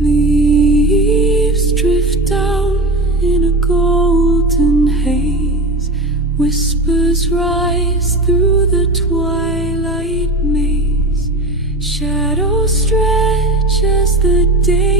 Leaves drift down in a golden haze. Whispers rise through the twilight maze. Shadows stretch as the day